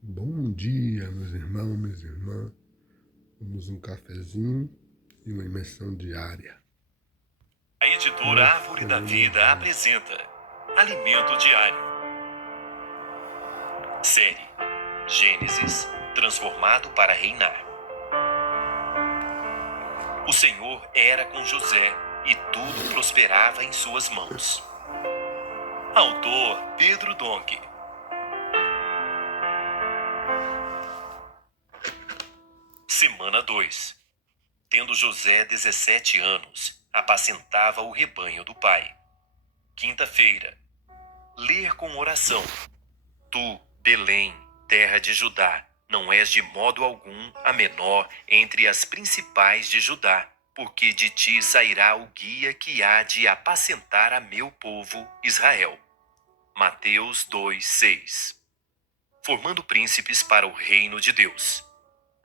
Bom dia, meus irmãos, minhas irmãs. Vamos um cafezinho e uma imersão diária. A editora Árvore da Vida apresenta Alimento Diário. Série Gênesis, transformado para reinar. O Senhor era com José e tudo prosperava em suas mãos. Autor Pedro Donk. Semana 2. Tendo José 17 anos, apacentava o rebanho do pai. Quinta-feira. Ler com oração. Tu, Belém, terra de Judá, não és de modo algum a menor entre as principais de Judá, porque de ti sairá o guia que há de apacentar a meu povo Israel. Mateus 2:6. Formando príncipes para o reino de Deus.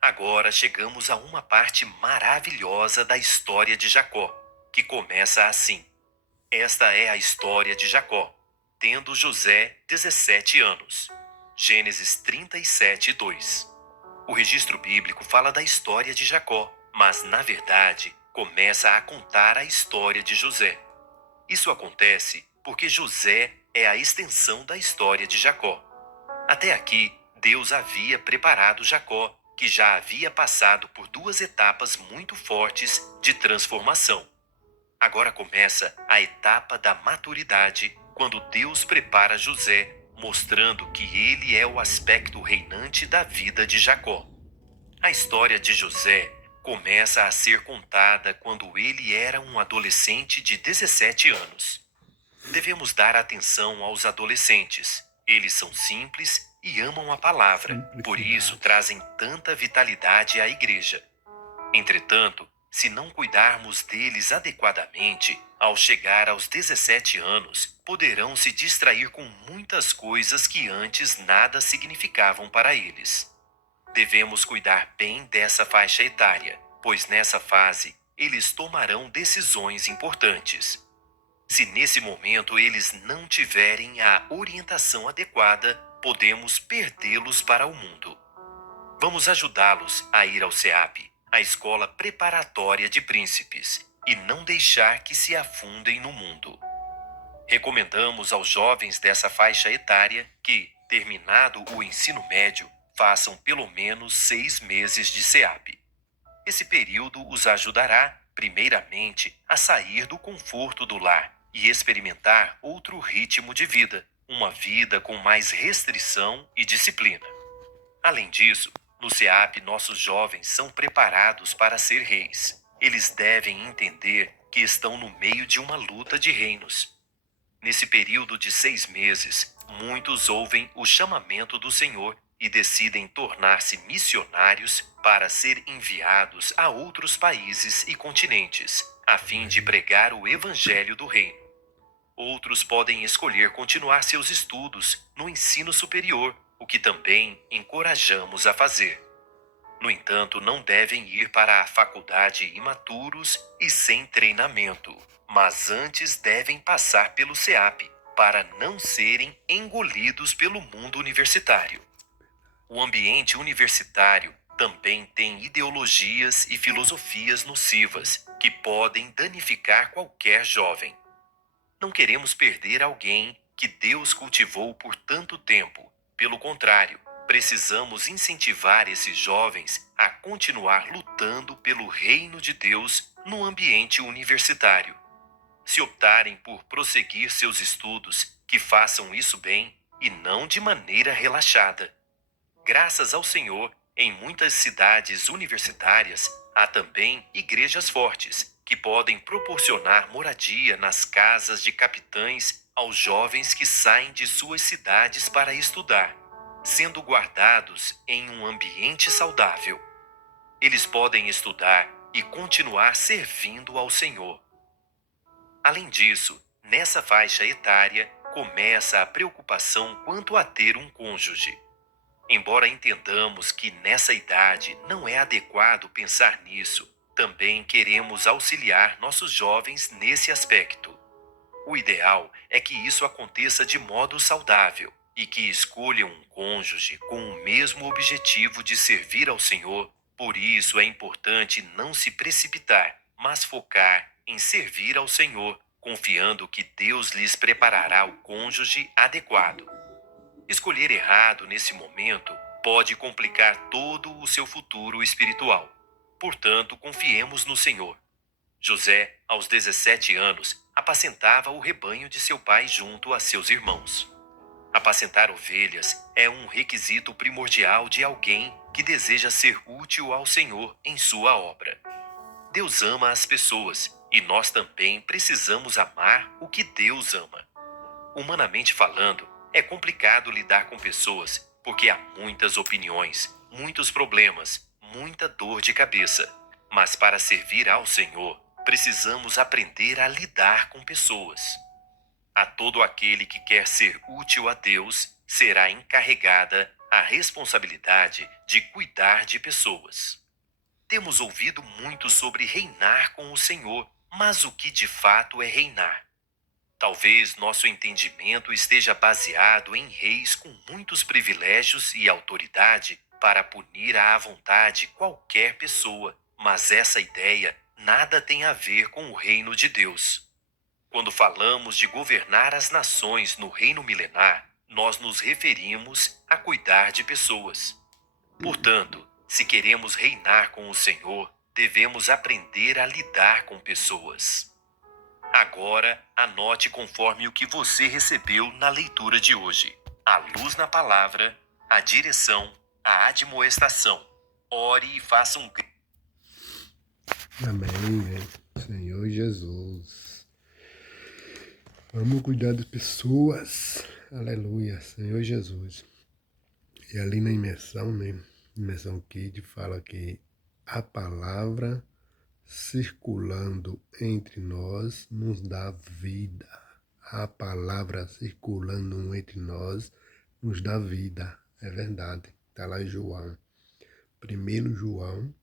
Agora chegamos a uma parte maravilhosa da história de Jacó, que começa assim. Esta é a história de Jacó, tendo José 17 anos. Gênesis 37:2. O registro bíblico fala da história de Jacó, mas, na verdade, começa a contar a história de José. Isso acontece porque José é a extensão da história de Jacó. Até aqui, Deus havia preparado Jacó, que já havia passado por duas etapas muito fortes de transformação. Agora começa a etapa da maturidade, quando Deus prepara José, mostrando que ele é o aspecto reinante da vida de Jacó. A história de José começa a ser contada quando ele era um adolescente de 17 anos. Devemos dar atenção aos adolescentes. Eles são simples e amam a palavra, por isso trazem tanta vitalidade à igreja. Entretanto, se não cuidarmos deles adequadamente, ao chegar aos 17 anos, poderão se distrair com muitas coisas que antes nada significavam para eles. Devemos cuidar bem dessa faixa etária, pois nessa fase eles tomarão decisões importantes. Se nesse momento eles não tiverem a orientação adequada, podemos perdê-los para o mundo. Vamos ajudá-los a ir ao SEAP, a escola preparatória de príncipes, e não deixar que se afundem no mundo. Recomendamos aos jovens dessa faixa etária que, terminado o ensino médio, façam pelo menos 6 meses de SEAP. Esse período os ajudará, primeiramente, a sair do conforto do lar e experimentar outro ritmo de vida, uma vida com mais restrição e disciplina. Além disso, no SEAP nossos jovens são preparados para ser reis. Eles devem entender que estão no meio de uma luta de reinos. Nesse período de 6 meses, muitos ouvem o chamamento do Senhor e decidem tornar-se missionários para ser enviados a outros países e continentes, a fim de pregar o evangelho do reino. Outros podem escolher continuar seus estudos no ensino superior, o que também encorajamos a fazer. No entanto, não devem ir para a faculdade imaturos e sem treinamento, mas antes devem passar pelo SEAP, para não serem engolidos pelo mundo universitário. O ambiente universitário também tem ideologias e filosofias nocivas que podem danificar qualquer jovem. Não queremos perder alguém que Deus cultivou por tanto tempo. Pelo contrário, precisamos incentivar esses jovens a continuar lutando pelo reino de Deus no ambiente universitário. Se optarem por prosseguir seus estudos, que façam isso bem e não de maneira relaxada. Graças ao Senhor, em muitas cidades universitárias, há também igrejas fortes, que podem proporcionar moradia nas casas de capitães aos jovens que saem de suas cidades para estudar, sendo guardados em um ambiente saudável. Eles podem estudar e continuar servindo ao Senhor. Além disso, nessa faixa etária, começa a preocupação quanto a ter um cônjuge. Embora entendamos que nessa idade não é adequado pensar nisso, também queremos auxiliar nossos jovens nesse aspecto. O ideal é que isso aconteça de modo saudável, e que escolham um cônjuge com o mesmo objetivo de servir ao Senhor. Por isso é importante não se precipitar, mas focar em servir ao Senhor, confiando que Deus lhes preparará o cônjuge adequado. Escolher errado nesse momento pode complicar todo o seu futuro espiritual. Portanto, confiemos no Senhor. José, aos 17 anos, apacentava o rebanho de seu pai junto a seus irmãos. Apacentar ovelhas é um requisito primordial de alguém que deseja ser útil ao Senhor em sua obra. Deus ama as pessoas e nós também precisamos amar o que Deus ama. Humanamente falando, é complicado lidar com pessoas porque há muitas opiniões, muitos problemas, muita dor de cabeça. Mas para servir ao Senhor, precisamos aprender a lidar com pessoas. A todo aquele que quer ser útil a Deus, será encarregada a responsabilidade de cuidar de pessoas. Temos ouvido muito sobre reinar com o Senhor, mas o que de fato é reinar? Talvez nosso entendimento esteja baseado em reis com muitos privilégios e autoridade para punir à vontade qualquer pessoa, mas essa ideia nada tem a ver com o reino de Deus. Quando falamos de governar as nações no reino milenar, nós nos referimos a cuidar de pessoas. Portanto, se queremos reinar com o Senhor, devemos aprender a lidar com pessoas. Agora, anote conforme o que você recebeu na leitura de hoje: a luz na palavra, a direção, a admoestação. Ore e faça um... Amém, Senhor Jesus. Vamos cuidar de pessoas. Aleluia, Senhor Jesus. E ali na imersão, né? Imersão Kid fala que a palavra circulando entre nós nos dá vida. A palavra circulando entre nós nos dá vida. É verdade. Está lá em João. 1 João,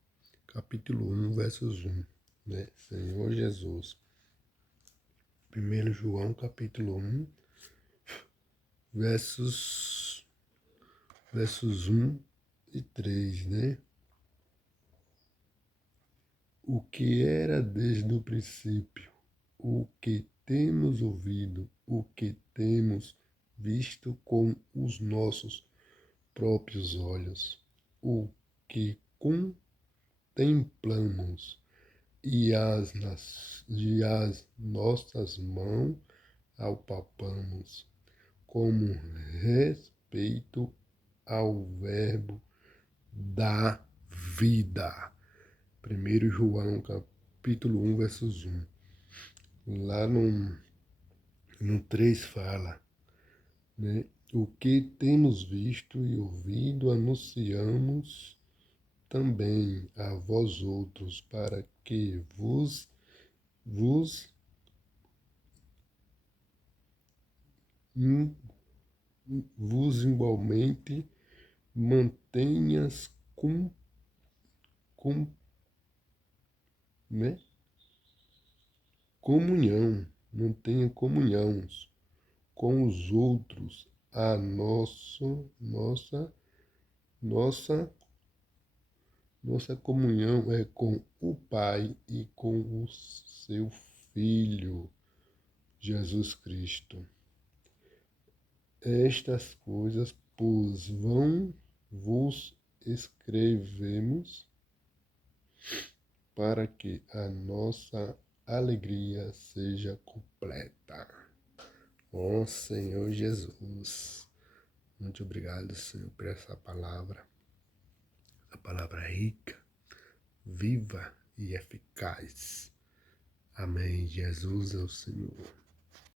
capítulo 1, versos 1. Né? Senhor Jesus. 1 João, capítulo 1, versos 1 e 3, né? O que era desde o princípio, o que temos ouvido, o que temos visto com os nossos próprios olhos, o que contemplamos e as nossas mãos apalpamos, como respeito ao verbo da vida. 1 João, capítulo 1, versos 1. Lá no 3 fala, né? O que temos visto e ouvido anunciamos também a vós outros, para que vos igualmente mantenhas com né? Comunhão, mantenha comunhões com os outros. A nossa comunhão é com o Pai e com o seu Filho, Jesus Cristo. Estas coisas, pois, vos escrevemos para que a nossa alegria seja completa. Ó Senhor Jesus, muito obrigado, Senhor, por essa palavra. A palavra rica, viva e eficaz. Amém. Jesus é o Senhor.